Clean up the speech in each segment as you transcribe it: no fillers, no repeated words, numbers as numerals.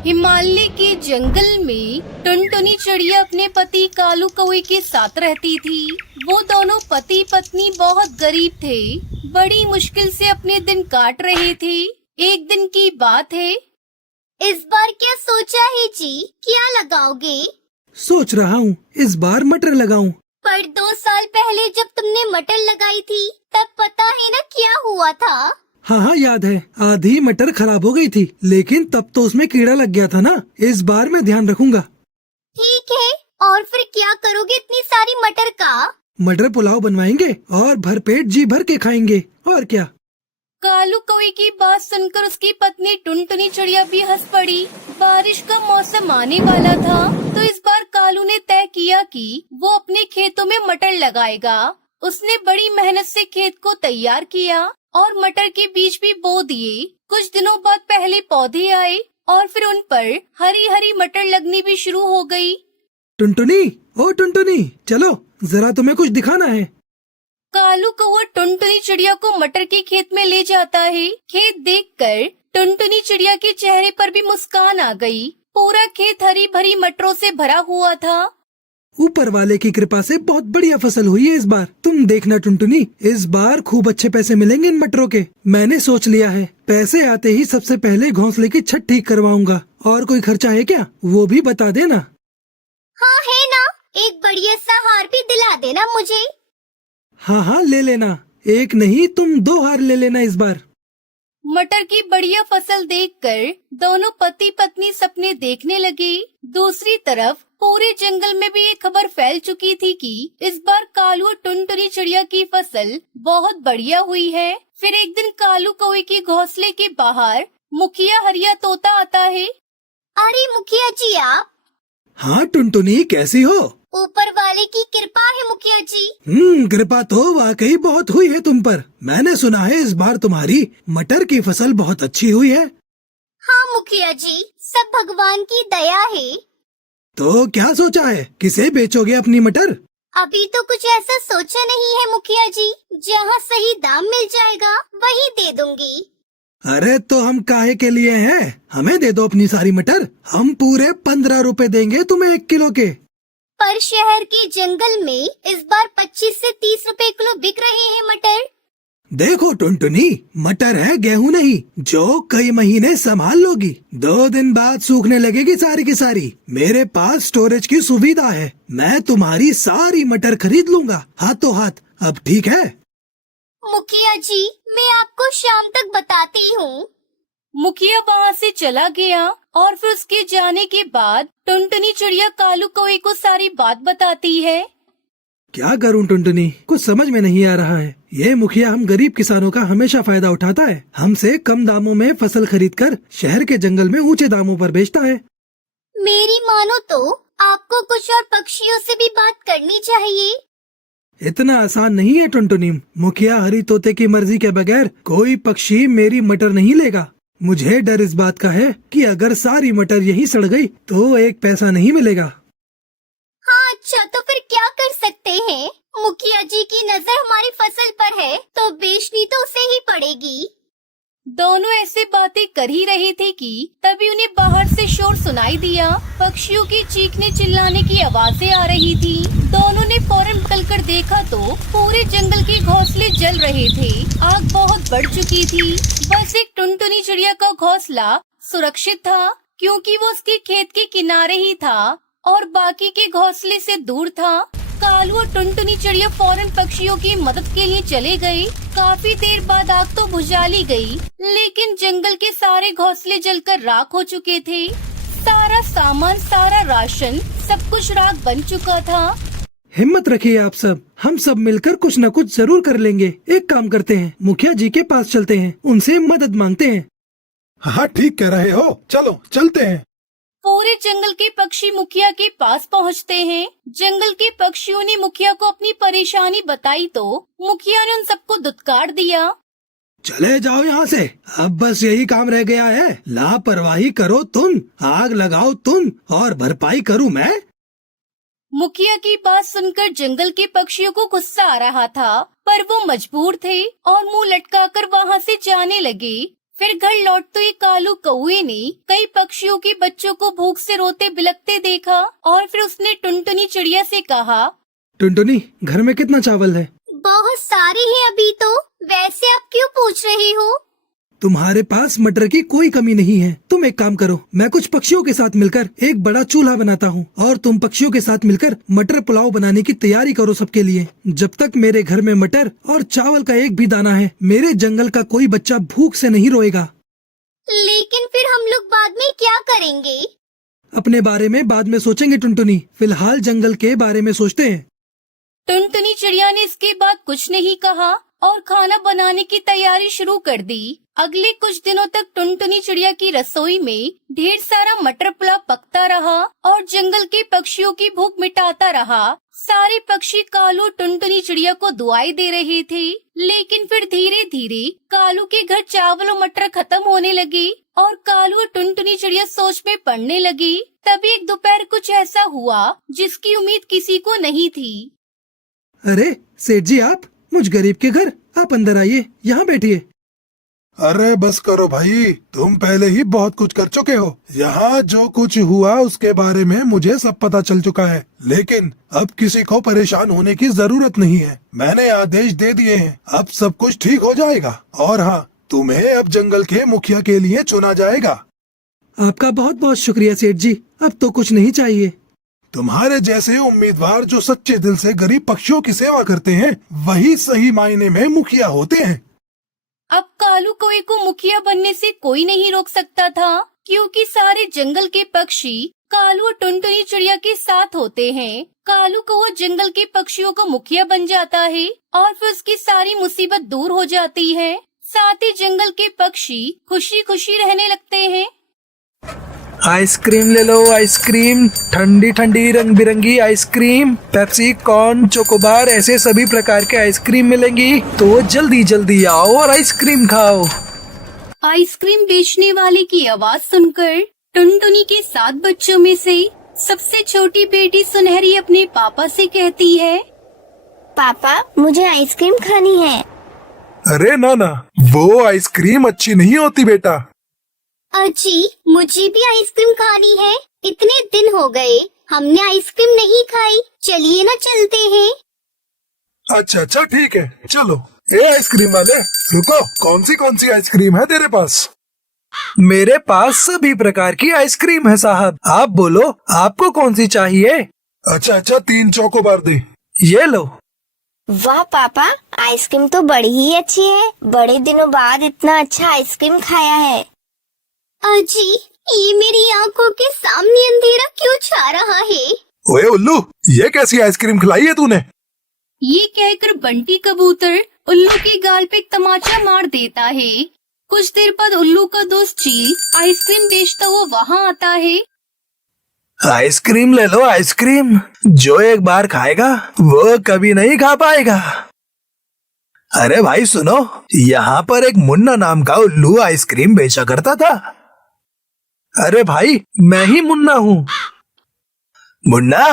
हिमालय के जंगल में टुनटुनी चिड़िया अपने पति कालू कौवे के साथ रहती थी। वो दोनों पति पत्नी बहुत गरीब थे, बड़ी मुश्किल से अपने दिन काट रहे थे। एक दिन की बात है। इस बार क्या सोचा है जी, क्या लगाओगे? सोच रहा हूँ इस बार मटर लगाऊं। पर 2 साल पहले जब तुमने मटर लगाई थी तब पता है ना क्या हुआ था? हाँ याद है, आधी मटर खराब हो गई थी, लेकिन तब तो उसमें कीड़ा लग गया था ना। इस बार मैं ध्यान रखूंगा। ठीक है, और फिर क्या करोगे इतनी सारी मटर का? मटर पुलाव बनवाएंगे और भरपेट जी भर के खाएंगे, और क्या। कालू कौवे की बात सुनकर उसकी पत्नी टुनटुनी चिड़िया भी हंस पड़ी। बारिश का मौसम आने वाला था, तो इस बार कालू ने तय किया कि वो अपने खेतों में मटर लगाएगा। उसने बड़ी मेहनत से खेत को तैयार किया और मटर के बीज भी बो दिए। कुछ दिनों बाद पहले पौधे आए और फिर उन पर हरी हरी मटर लगनी भी शुरू हो गई। टुनटुनी, ओ टुनटुनी, चलो जरा तुम्हें कुछ दिखाना है। कालू कौवा टुनटुनी चिड़िया को मटर के खेत में ले जाता है। खेत देखकर टुनटुनी चिड़िया के चेहरे पर भी मुस्कान आ गई। पूरा खेत हरी भरी मटरों से भरा हुआ था। ऊपर वाले की कृपा से बहुत बढ़िया फसल हुई है इस बार। तुम देखना टुनटुनी, इस बार खूब अच्छे पैसे मिलेंगे इन मटरों के। मैंने सोच लिया है, पैसे आते ही सबसे पहले घोंसले की छत ठीक करवाऊंगा। और कोई खर्चा है क्या, वो भी बता देना। हाँ है ना, एक बढ़िया सा हार भी दिला देना मुझे। हाँ ले लेना, एक नहीं तुम 2 हार ले लेना इस बार। मटर की बढ़िया फसल देखकर दोनों पति पत्नी सपने देखने लगे। दूसरी तरफ पूरे जंगल में भी ये खबर फैल चुकी थी कि इस बार कालू और टुनटुनी चिड़िया की फसल बहुत बढ़िया हुई है। फिर एक दिन कालू कौवे के घोंसले के बाहर मुखिया हरिया तोता आता है। अरे मुखिया जी आप? हाँ टुनटुनी, कैसी हो? ऊपर वाले की कृपा है मुखिया जी। कृपा तो वाकई बहुत हुई है तुम पर। मैंने सुना है इस बार तुम्हारी मटर की फसल बहुत अच्छी हुई है। हाँ मुखिया जी, सब भगवान की दया है। तो क्या सोचा है, किसे बेचोगे अपनी मटर? अभी तो कुछ ऐसा सोचा नहीं है मुखिया जी, जहाँ सही दाम मिल जाएगा वही दे दूंगी। अरे तो हम काहे के लिए हैं? हमें दे दो अपनी सारी मटर, हम पूरे 15 रुपए देंगे तुम्हें 1 किलो के। पर शहर के जंगल में इस बार 25 से 30 रुपए किलो बिक रहे हैं मटर। देखो टुनटुनी, मटर है गेहूं नहीं, जो कई महीने संभाल लोगी। 2 दिन बाद सूखने लगेगी सारी की सारी। मेरे पास स्टोरेज की सुविधा है, मैं तुम्हारी सारी मटर खरीद लूंगा हाथों हाथ। अब ठीक है? मुखिया जी, मैं आपको शाम तक बताती हूँ। मुखिया वहाँ से चला गया और फिर उसके जाने के बाद टुनटुनी चिड़िया कालू कौवे को सारी बात बताती है। क्या करूं टुनटुनी, कुछ समझ में नहीं आ रहा है। ये मुखिया हम गरीब किसानों का हमेशा फायदा उठाता है। हमसे कम दामों में फसल खरीदकर शहर के जंगल में ऊंचे दामों पर बेचता है। मेरी मानो तो आपको कुछ और पक्षियों से भी बात करनी चाहिए। इतना आसान नहीं है टुनटुनी। मुखिया हरी तोते की मर्जी के बगैर कोई पक्षी मेरी मटर नहीं लेगा। मुझे डर इस बात का है कि अगर सारी मटर यहीं सड़ गई तो 1 पैसा नहीं मिलेगा। हाँ अच्छा, तो फिर क्या कर सकते हैं? मुखिया जी की नजर हमारी फसल पर है तो बेचनी तो उसे ही पड़ेगी। दोनों ऐसे बातें कर ही रहे थे कि तभी उन्हें बाहर से शोर सुनाई दिया। पक्षियों की चीखने चिल्लाने की आवाजें आ रही थी। दोनों ने फौरन निकलकर देखा तो पूरे जंगल के घोंसले जल रहे थे। आग बहुत बढ़ चुकी थी। बस एक टुनटुनी चिड़िया का घोंसला सुरक्षित था, क्योंकि वो उसके खेत के किनारे ही था और बाकी के घोंसले से दूर था। कालू और टुनटुनी चिड़िया फौरन पक्षियों की मदद के लिए चले गए। काफी देर बाद आग तो बुझा ली गई, लेकिन जंगल के सारे घोंसले जलकर राख हो चुके थे। सारा सामान, सारा राशन, सब कुछ राख बन चुका था। हिम्मत रखिए आप सब, हम सब मिलकर कुछ न कुछ जरूर कर लेंगे। एक काम करते हैं, मुखिया जी के पास चलते हैं, उनसे मदद मांगते हैं। हाँ ठीक कह रहे हो, चलो चलते हैं। पूरे जंगल के पक्षी मुखिया के पास पहुंचते हैं। जंगल के पक्षियों ने मुखिया को अपनी परेशानी बताई तो मुखिया ने उन सबको दुत्कार दिया। चले जाओ यहाँ से, अब बस यही काम रह गया है। लापरवाही करो तुम, आग लगाओ तुम, और भरपाई करूँ मैं। मुखिया की बात सुनकर जंगल के पक्षियों को गुस्सा आ रहा था, पर वो मजबूर थे और मुंह लटकाकर वहाँ से जाने लगे। फिर घर लौटते ही कालू कौए ने कई पक्षियों के बच्चों को भूख से रोते बिलखते देखा और फिर उसने टुनटुनी चिड़िया से कहा, टुनटुनी, घर में कितना चावल है? बहुत सारे हैं अभी तो। वैसे आप क्यों पूछ रहे हो? तुम्हारे पास मटर की कोई कमी नहीं है। तुम एक काम करो, मैं कुछ पक्षियों के साथ मिलकर एक बड़ा चूल्हा बनाता हूँ और तुम पक्षियों के साथ मिलकर मटर पुलाव बनाने की तैयारी करो सबके लिए। जब तक मेरे घर में मटर और चावल का एक भी दाना है, मेरे जंगल का कोई बच्चा भूख से नहीं रोएगा। लेकिन फिर हम लोग बाद में क्या करेंगे? अपने बारे में बाद में सोचेंगे टुनटुनी, फिलहाल जंगल के बारे में सोचते हैं। टुनटुनी चिड़िया ने इसके बाद कुछ नहीं कहा और खाना बनाने की तैयारी शुरू कर दी। अगले कुछ दिनों तक टुनटुनी चिड़िया की रसोई में ढेर सारा मटर पुलाव पकता रहा और जंगल के पक्षियों की भूख मिटाता रहा। सारे पक्षी कालू टुनटुनी चिड़िया को दुआई दे रहे थे, लेकिन फिर धीरे धीरे कालू के घर चावल और मटर खत्म होने लगे और कालू और टुनटुनी चिड़िया सोच में पड़ने लगी। तभी एक दोपहर कुछ ऐसा हुआ जिसकी उम्मीद किसी को नहीं थी। अरे सेठ जी, आप मुझ गरीब के घर, आप अंदर आइए, यहाँ बैठिए। अरे बस करो भाई, तुम पहले ही बहुत कुछ कर चुके हो। यहाँ जो कुछ हुआ उसके बारे में मुझे सब पता चल चुका है, लेकिन अब किसी को परेशान होने की जरूरत नहीं है। मैंने आदेश दे दिए हैं, अब सब कुछ ठीक हो जाएगा। और हाँ, तुम्हें अब जंगल के मुखिया के लिए चुना जाएगा। आपका बहुत बहुत शुक्रिया सेठ जी, अब तो कुछ नहीं चाहिए। तुम्हारे जैसे उम्मीदवार जो सच्चे दिल से गरीब पक्षियों की सेवा करते हैं, वही सही मायने में मुखिया होते हैं। अब कालू कौए को मुखिया बनने से कोई नहीं रोक सकता था, क्योंकि सारे जंगल के पक्षी कालू और टुनटुनी चिड़िया के साथ होते हैं। कालू कौआ जंगल के पक्षियों का मुखिया बन जाता है और फिर उसकी सारी मुसीबत दूर हो जाती है। साथ ही जंगल के पक्षी खुशी खुशी रहने लगते हैं। आइसक्रीम ले लो, आइसक्रीम, ठंडी ठंडी रंग बिरंगी आइसक्रीम, पेप्सी, कॉर्न, चोकोबार, ऐसे सभी प्रकार के आइसक्रीम मिलेंगी। तो जल्दी जल्दी आओ और आइसक्रीम खाओ। आइसक्रीम बेचने वाले की आवाज सुनकर टुनटुनी के 7 बच्चों में से सबसे छोटी बेटी सुनहरी अपने पापा से कहती है, पापा, मुझे आइसक्रीम खानी है। अरे ना, वो आइसक्रीम अच्छी नहीं होती बेटा। अजी, मुझे भी आइसक्रीम खानी है। इतने दिन हो गए हमने आइसक्रीम नहीं खाई। चलिए ना, चलते हैं। अच्छा ठीक है, चलो। ए आइसक्रीम वाले, रुको, कौन सी आइसक्रीम है तेरे पास? मेरे पास सभी प्रकार की आइसक्रीम है साहब, आप बोलो आपको कौन सी चाहिए। अच्छा 3 चोकोबार दे। ये लो। वाह पापा, आइसक्रीम तो बड़ी ही अच्छी है। बड़े दिनों बाद इतना अच्छा आइसक्रीम खाया है। अजी, ये मेरी आंखों के सामने अंधेरा क्यों छा रहा है? ओए उल्लू, ये कैसी आइसक्रीम खिलाई है तूने? ये कहकर बंटी कबूतर उल्लू की गाल पे एक तमाचा मार देता है। कुछ देर बाद उल्लू का दोस्त चील आइसक्रीम बेचता हुआ वहाँ आता है। आइसक्रीम ले लो, आइसक्रीम, जो एक बार खाएगा वो कभी नहीं खा पाएगा। अरे भाई सुनो, यहाँ पर एक मुन्ना नाम का उल्लू आइसक्रीम बेचा करता था। अरे भाई, मैं ही मुन्ना हूँ। मुन्ना,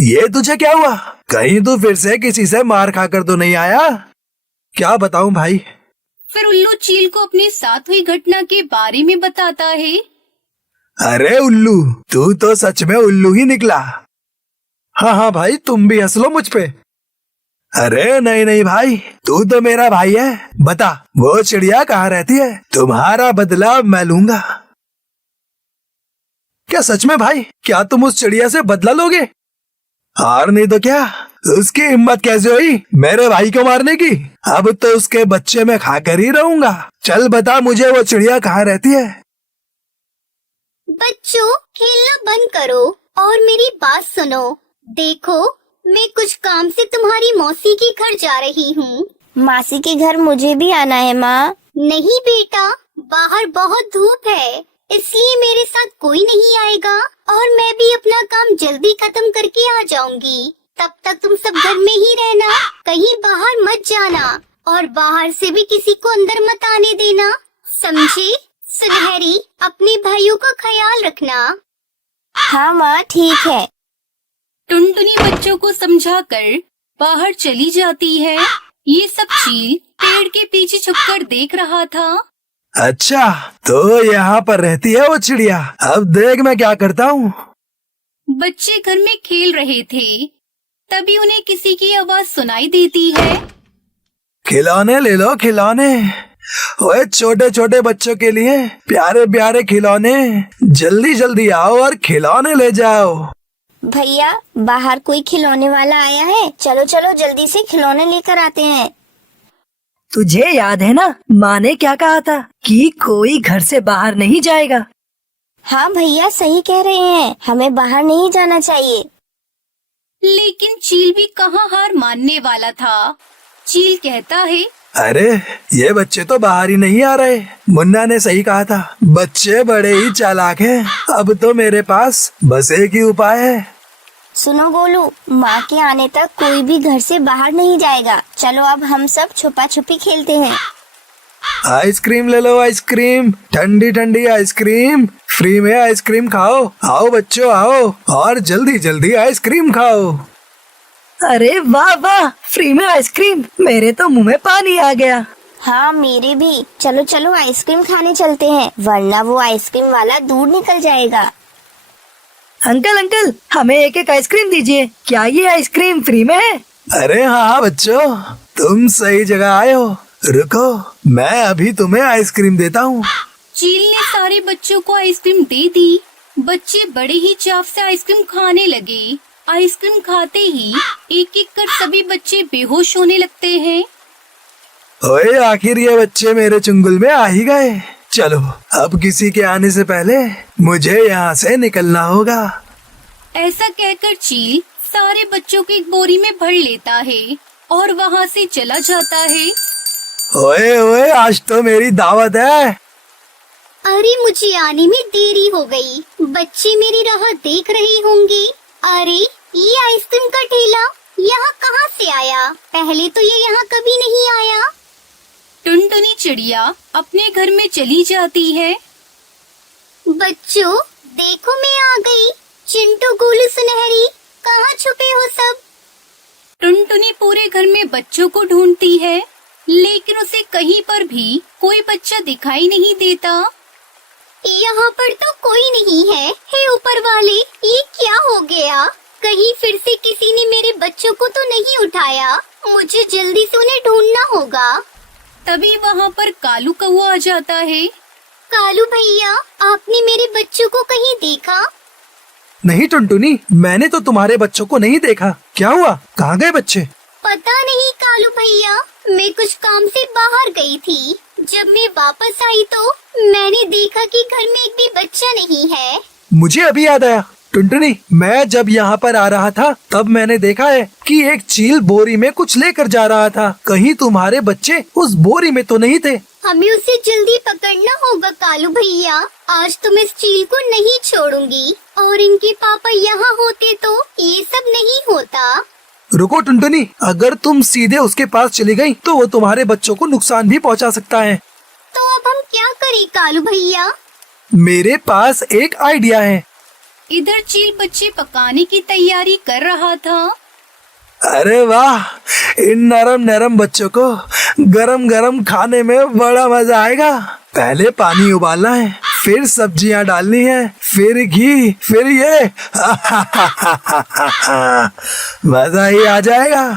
ये तुझे क्या हुआ? कहीं तू फिर से किसी से मार खाकर तो नहीं आया? क्या बताऊं भाई। फिर उल्लू चील को अपने साथ हुई घटना के बारे में बताता है। अरे उल्लू, तू तो सच में उल्लू ही निकला। हाँ भाई, तुम भी हंस लो मुझ पे। अरे नहीं भाई, तू तो मेरा भाई है। बता, वो चिड़िया कहाँ रहती है? तुम्हारा बदला मैं लूंगा। क्या सच में भाई? क्या तुम उस चिड़िया से बदला लोगे? और नहीं तो क्या, उसकी हिम्मत कैसे हुई मेरे भाई को मारने की? अब तो उसके बच्चे में खाकर ही रहूंगा। चल बता मुझे, वो चिड़िया कहाँ रहती है? बच्चों, खेलना बंद करो और मेरी बात सुनो। देखो, मैं कुछ काम से तुम्हारी मौसी के घर जा रही हूँ। मासी के घर मुझे भी आना है माँ। नहीं बेटा, बाहर बहुत धूप है, इसलिए मेरे साथ कोई नहीं आएगा और मैं भी अपना काम जल्दी खत्म करके आ जाऊंगी। तब तक तुम सब घर में ही रहना, कहीं बाहर मत जाना और बाहर से भी किसी को अंदर मत आने देना, समझे? सुनहरी, अपने भाइयों का ख्याल रखना। हाँ माँ, ठीक है। टुनटुनी बच्चों को समझाकर बाहर चली जाती है। ये सब चील पेड़ के पीछे छुपकर देख रहा था। अच्छा, तो यहाँ पर रहती है वो चिड़िया। अब देख मैं क्या करता हूँ। बच्चे घर में खेल रहे थे, तभी उन्हें किसी की आवाज सुनाई देती है। खिलौने ले लो, खिलौने। ओए छोटे छोटे बच्चों के लिए प्यारे प्यारे खिलौने, जल्दी जल्दी आओ और खिलौने ले जाओ। भैया, बाहर कोई खिलौने वाला आया है, चलो चलो जल्दी से खिलौने लेकर आते हैं। तुझे याद है ना, माँ ने क्या कहा था कि कोई घर से बाहर नहीं जाएगा। हाँ भैया, सही कह रहे हैं, हमें बाहर नहीं जाना चाहिए। लेकिन चील भी कहाँ हार मानने वाला था। चील कहता है, अरे ये बच्चे तो बाहर ही नहीं आ रहे। मुन्ना ने सही कहा था, बच्चे बड़े ही चालाक हैं। अब तो मेरे पास बस एक ही उपाय है। सुनो गोलू, माँ के आने तक कोई भी घर से बाहर नहीं जाएगा। चलो अब हम सब छुपा छुपी खेलते हैं। आइसक्रीम ले लो, आइसक्रीम, ठंडी ठंडी आइसक्रीम। फ्री में आइसक्रीम खाओ। आओ बच्चों आओ, और जल्दी जल्दी आइसक्रीम खाओ। अरे वाह वाह, फ्री में आइसक्रीम, मेरे तो मुंह में पानी आ गया। हाँ मेरे भी। चलो चलो आइसक्रीम खाने चलते हैं, वरना वो आइसक्रीम वाला दूर निकल जाएगा। अंकल अंकल, हमें एक एक आइसक्रीम दीजिए। क्या ये आइसक्रीम फ्री में है? अरे हाँ बच्चों, तुम सही जगह आए हो। रुको, मैं अभी तुम्हें आइसक्रीम देता हूँ। चील ने सारे बच्चों को आइसक्रीम दे दी। बच्चे बड़े ही चाव से आइसक्रीम खाने लगे। आइसक्रीम खाते ही एक एक कर सभी बच्चे बेहोश होने लगते हैं। ओए, आखिर ये बच्चे मेरे चुंगल में आ ही गए। चलो, अब किसी के आने से पहले मुझे यहाँ से निकलना होगा। ऐसा कहकर चील सारे बच्चों को एक बोरी में भर लेता है और वहाँ से चला जाता है। ओए ओए, आज तो मेरी दावत है। अरे मुझे आने में देरी हो गई, बच्चे मेरी राह देख रहे होंगे। अरे ये आइसक्रीम का ठेला यहाँ कहाँ से आया? पहले तो ये यहाँ कभी नहीं आया। टुनटुनी चिड़िया अपने घर में चली जाती है। बच्चों देखो, मैं आ गई। चिंटू, गोलू, सुनहरी, कहाँ छुपे हो सब? टुनटुनी पूरे घर में बच्चों को ढूंढती है, लेकिन उसे कहीं पर भी कोई बच्चा दिखाई नहीं देता। यहाँ पर तो कोई नहीं है। हे ऊपर वाले, ये क्या हो गया? कहीं फिर से किसी ने मेरे बच्चों को तो नहीं उठाया? मुझे जल्दी से उन्हें ढूंढना होगा। तभी वहाँ पर कालू कौआ आ जाता है। कालू भैया, आपने मेरे बच्चों को कहीं देखा? नहीं टुनटुनी, मैंने तो तुम्हारे बच्चों को नहीं देखा। क्या हुआ, कहाँ गए बच्चे? पता नहीं कालू भैया, मैं कुछ काम से बाहर गई थी। जब मैं वापस आई तो मैंने देखा कि घर में एक भी बच्चा नहीं है। मुझे अभी याद आया टुनटुनी, मैं जब यहाँ पर आ रहा था तब मैंने देखा है कि एक चील बोरी में कुछ लेकर जा रहा था। कहीं तुम्हारे बच्चे उस बोरी में तो नहीं थे? हमें उसे जल्दी पकड़ना होगा कालू भैया। आज तो मैं इस चील को नहीं छोड़ूंगी, और इनके पापा यहाँ होते तो ये सब नहीं होता। रुको टुनटुनी, अगर तुम सीधे उसके पास चली गई तो वो तुम्हारे बच्चों को नुकसान भी पहुँचा सकता है। तो अब हम क्या करें कालू भैया? मेरे पास एक आइडिया है। इधर चील बच्चे पकाने की तैयारी कर रहा था। अरे वाह, इन नरम नरम बच्चों को गरम गरम खाने में बड़ा मजा आएगा। पहले पानी उबालना है, फिर सब्जियां डालनी है, फिर घी, फिर ये मजा ही आ जाएगा।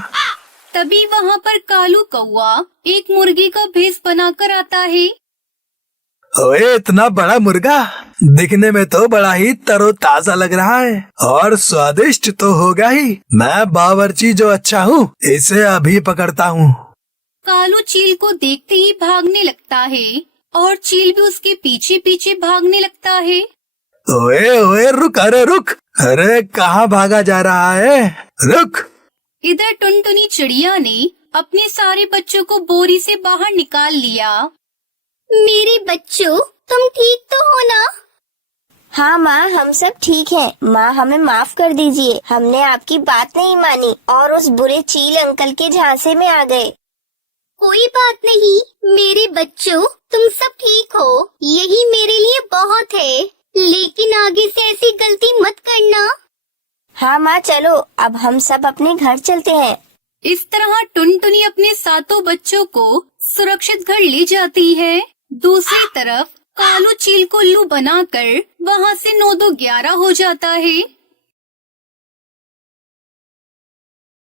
तभी वहाँ पर कालू कौआ एक मुर्गी का भेष बनाकर आता है। ओए, इतना बड़ा मुर्गा दिखने में तो बड़ा ही तरोताजा लग रहा है, और स्वादिष्ट तो होगा ही। मैं बावर्ची जो अच्छा हूँ, इसे अभी पकड़ता हूँ। कालू चील को देखते ही भागने लगता है और चील भी उसके पीछे पीछे भागने लगता है। ओए ओए, रुक, अरे रुक, अरे कहाँ भागा जा रहा है, रुक। इधर टुनटुनी चिड़िया ने अपने सारे बच्चों को बोरी से बाहर निकाल लिया। मेरे बच्चों, तुम ठीक तो हो ना? हाँ माँ, हम सब ठीक हैं। माँ, हमें माफ कर दीजिए, हमने आपकी बात नहीं मानी और उस बुरे चील अंकल के झांसे में आ गए। कोई बात नहीं मेरे बच्चों, तुम सब ठीक हो, यही मेरे लिए बहुत है। लेकिन आगे से ऐसी गलती मत करना। हाँ माँ, चलो अब हम सब अपने घर चलते हैं। इस तरह टुनटुनी अपने सातों बच्चों को सुरक्षित घर ले जाती है। दूसरी तरफ कालू चील को उल्लू बनाकर वहाँ से 9 2 11 हो जाता है।